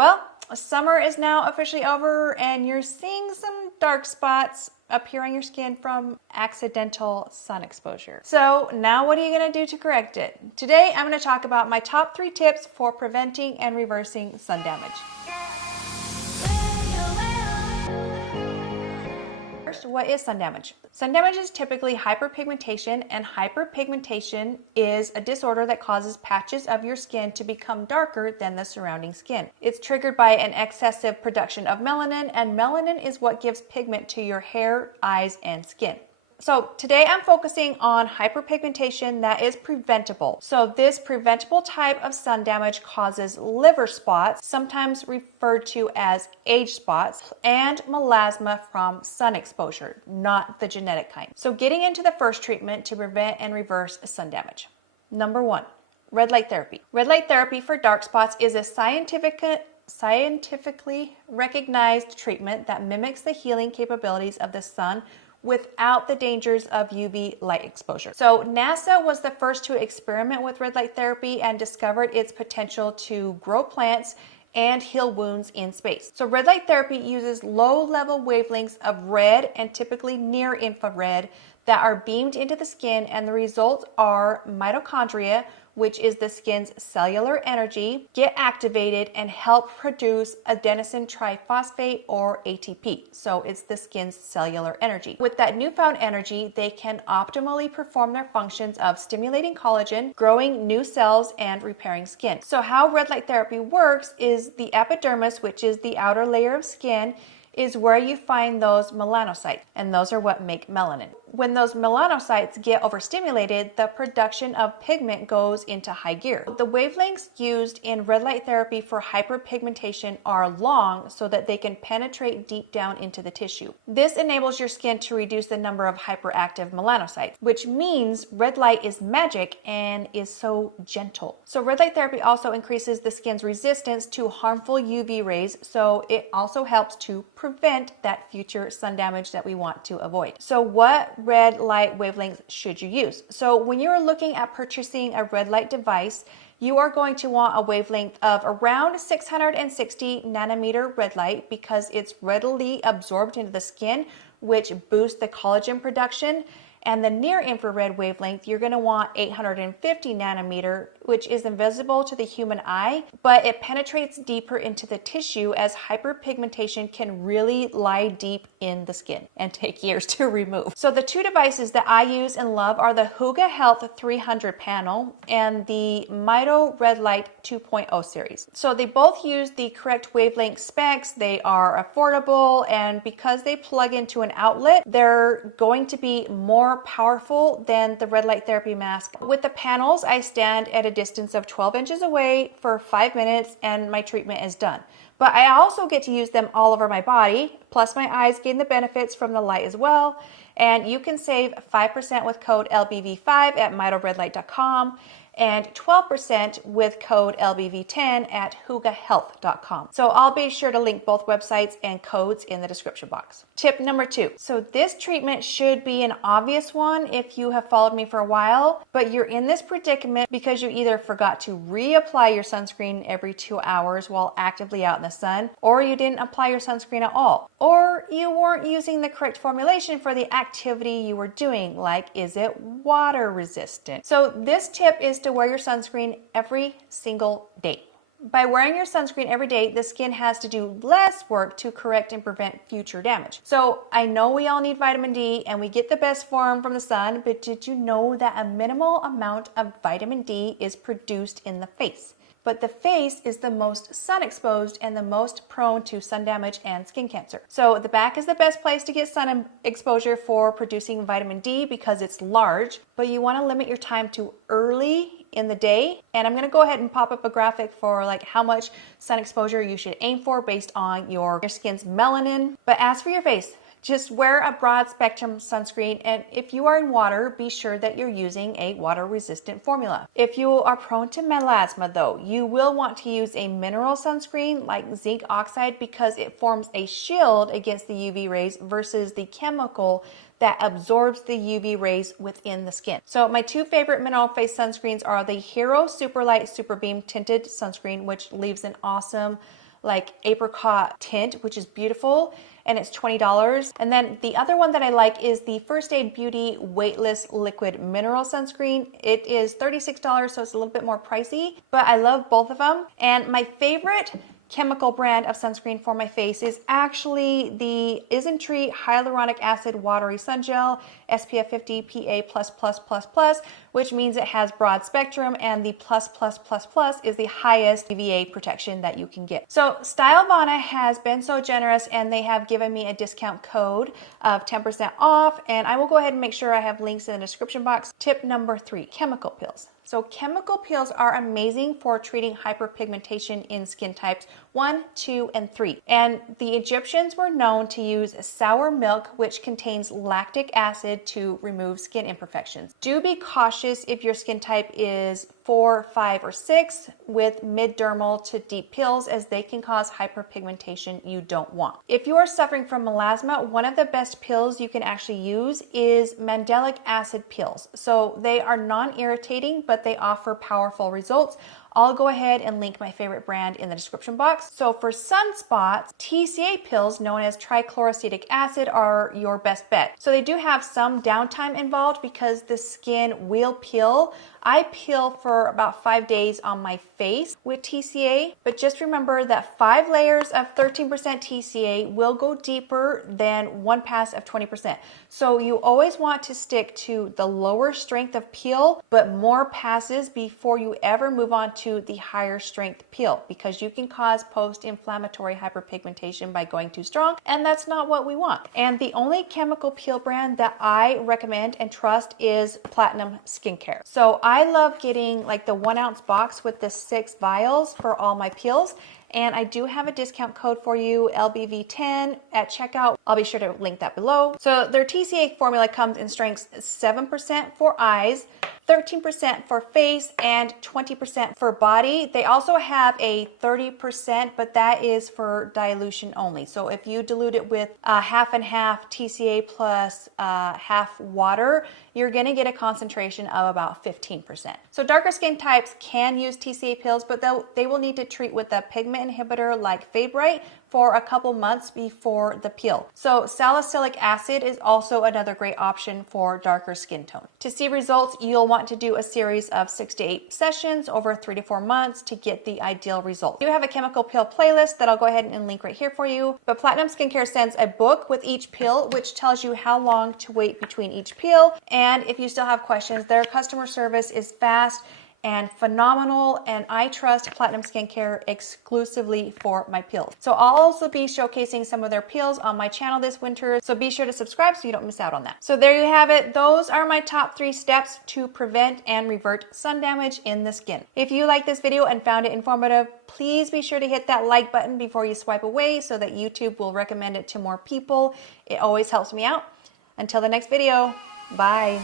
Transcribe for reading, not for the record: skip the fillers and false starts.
Well, summer is now officially over and you're seeing some dark spots appear on your skin from accidental sun exposure. So now what are you going to do to correct it? Today I'm going to talk about my top 3 tips for preventing and reversing sun damage. First, what is sun damage? Sun damage is typically hyperpigmentation, and hyperpigmentation is a disorder that causes patches of your skin to become darker than the surrounding skin. It's triggered by an excessive production of melanin, and melanin is what gives pigment to your hair, eyes, and skin. So today I'm focusing on hyperpigmentation that is preventable. So this preventable type of sun damage causes liver spots, sometimes referred to as age spots, and melasma from sun exposure, not the genetic kind. So getting into the first treatment to prevent and reverse sun damage. Number 1, red light therapy. Red light therapy for dark spots is a scientifically recognized treatment that mimics the healing capabilities of the sun without the dangers of UV light exposure. So NASA was the first to experiment with red light therapy and discovered its potential to grow plants and heal wounds in space. So red light therapy uses low-level wavelengths of red and typically near infrared that are beamed into the skin, and the results are mitochondria, which is the skin's cellular energy, get activated and help produce adenosine triphosphate or ATP. So it's the skin's cellular energy. With that newfound energy, they can optimally perform their functions of stimulating collagen, growing new cells, and repairing skin. So how red light therapy works is the epidermis, which is the outer layer of skin, is where you find those melanocytes, and those are what make melanin. When those melanocytes get overstimulated, the production of pigment goes into high gear. The wavelengths used in red light therapy for hyperpigmentation are long so that they can penetrate deep down into the tissue. This enables your skin to reduce the number of hyperactive melanocytes, which means red light is magic and is so gentle. So red light therapy also increases the skin's resistance to harmful UV rays, so it also helps to prevent that future sun damage that we want to avoid. So what red light wavelengths should you use? So when you're looking at purchasing a red light device, you are going to want a wavelength of around 660 nanometer red light because it's readily absorbed into the skin, which boosts the collagen production. And the near infrared wavelength, you're going to want 850 nanometer, which is invisible to the human eye, but it penetrates deeper into the tissue as hyperpigmentation can really lie deep in the skin and take years to remove. So the 2 devices that I use and love are the Huga Health 300 panel and the Mito Red Light 2.0 series. So they both use the correct wavelength specs, they are affordable, and because they plug into an outlet, they're going to be more powerful than the red light therapy mask. With the panels, I stand at a distance of 12 inches away for 5 minutes and my treatment is done. But I also get to use them all over my body, plus my eyes gain the benefits from the light as well. And you can save 5% with code LBV5 at mitoredlight.com and 12% with code LBV10 at hugahealth.com. So I'll be sure to link both websites and codes in the description box. Tip number 2. So this treatment should be an obvious one if you have followed me for a while, but you're in this predicament because you either forgot to reapply your sunscreen every 2 hours while actively out in the sun, or you didn't apply your sunscreen at all, or you weren't using the correct formulation for the activity you were doing, like is it water resistant? So this tip is to wear your sunscreen every single day. By wearing your sunscreen every day, the skin has to do less work to correct and prevent future damage. So I know we all need vitamin D and we get the best form from the sun, but did you know that a minimal amount of vitamin D is produced in the face? But the face is the most sun exposed and the most prone to sun damage and skin cancer. So the back is the best place to get sun exposure for producing vitamin D because it's large, but you want to limit your time to early in the day. And I'm going to go ahead and pop up a graphic for like how much sun exposure you should aim for based on your skin's melanin. But as for your face, just wear a broad spectrum sunscreen, and if you are in water, be sure that you're using a water resistant formula. If you are prone to melasma though, you will want to use a mineral sunscreen like zinc oxide because it forms a shield against the UV rays versus the chemical that absorbs the UV rays within the skin. So my 2 favorite mineral face sunscreens are the Hero Super Light Super Beam Tinted Sunscreen, which leaves an awesome like apricot tint, which is beautiful, and it's $20. And then the other one that I like is the First Aid Beauty Weightless Liquid Mineral Sunscreen. It is $36, so it's a little bit more pricey, but I love both of them. And my favorite chemical brand of sunscreen for my face is actually the Isntree Hyaluronic Acid Watery Sun Gel SPF 50 PA++++, which means it has broad spectrum, and the ++++ is the highest UVA protection that you can get. So Stylevana has been so generous, and they have given me a discount code of 10% off, and I will go ahead and make sure I have links in the description box. Tip number 3, chemical peels. So chemical peels are amazing for treating hyperpigmentation in skin types 1, 2, and 3. And the Egyptians were known to use sour milk, which contains lactic acid, to remove skin imperfections. Do be cautious if your skin type is 4, 5, or 6 with mid-dermal to deep peels, as they can cause hyperpigmentation you don't want. If you are suffering from melasma, one of the best peels you can actually use is mandelic acid peels. So they are non-irritating, but they offer powerful results. I'll go ahead and link my favorite brand in the description box. So for sunspots, TCA pills, known as trichloroacetic acid, are your best bet. So they do have some downtime involved because the skin will peel. I peel for about 5 days on my face with TCA, but just remember that 5 layers of 13% TCA will go deeper than 1 pass of 20%. So you always want to stick to the lower strength of peel, but more passes before you ever move on to the higher strength peel, because you can cause post-inflammatory hyperpigmentation by going too strong, and that's not what we want. And the only chemical peel brand that I recommend and trust is Platinum Skincare. So I love getting like the 1 ounce box with the 6 vials for all my peels. And I do have a discount code for you, LBV10, at checkout. I'll be sure to link that below. So their TCA formula comes in strengths 7% for eyes, 13% for face, and 20% for body. They also have a 30%, but that is for dilution only. So if you dilute it with half and half TCA plus half water, you're gonna get a concentration of about 15%. So darker skin types can use TCA pills, but they will need to treat with a pigment inhibitor like Favorite for a couple months before the peel. So salicylic acid is also another great option for darker skin tone. To see results, you'll want to do a series of 6 to 8 sessions over 3 to 4 months to get the ideal result. We do have a chemical peel playlist that I'll go ahead and link right here for you. But Platinum Skincare sends a book with each peel, which tells you how long to wait between each peel. And if you still have questions, their customer service is fast and phenomenal, and I trust Platinum Skincare exclusively for my peels. So I'll also be showcasing some of their peels on my channel this winter, so be sure to subscribe so you don't miss out on that. So there you have it. Those are my top 3 steps to prevent and revert sun damage in the skin. If you like this video and found it informative, please be sure to hit that like button before you swipe away so that YouTube will recommend it to more people. It always helps me out. Until the next video, bye.